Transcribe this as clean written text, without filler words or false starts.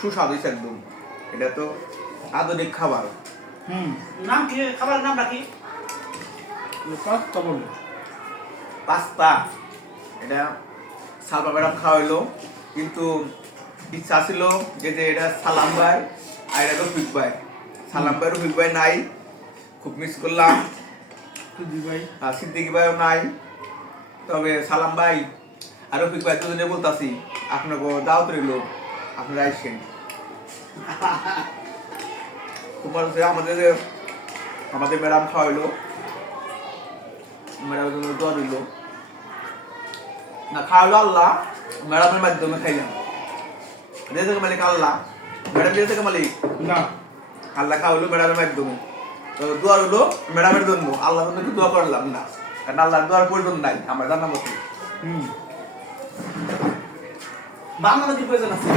সুস্বাদু একদম। এটা তো আধুনিক খাবার। নাম কি খাবারের নামটা কি? পাস্তা বলে। পাস্তা। এটা সালমা ম্যাডাম খাওয়াইলো, কিন্তু ইচ্ছা ছিল যে এটা সালাম ভাই আর এটা রফিক ভাই। সালাম ভাই রফিক ভাই নাই, খুব মিস করলাম। সিদ্দিকি ভাইও নাই। তবে সালাম ভাই আর রফিক ভাই দুজনে বলতাছি আপনাকে দাওয়াত রইল, আপনারা আইসেন। তোমার আমাদের ম্যাডাম খাওয়াইলো, ম্যাডামের জন্য দোয়া রইল। না খাওয়ালো আল্লাহ, ম্যাডামের মাধ্যমে খাইলাম। থেকে মালিক আল্লাহ, ম্যাডাম থেকে মালিক না, আল্লাহ খাওয়ালো ম্যাডামের মাধ্যমে। তো দোয়া রইলো ম্যাডামের জন্য, আল্লাহর জন্য একটু দোয়া করলাম না, কারণ আল্লাহর দোয়ার প্রয়োজন নাই আমার জানা মতো। বাংলাদেশের প্রয়োজন আছে।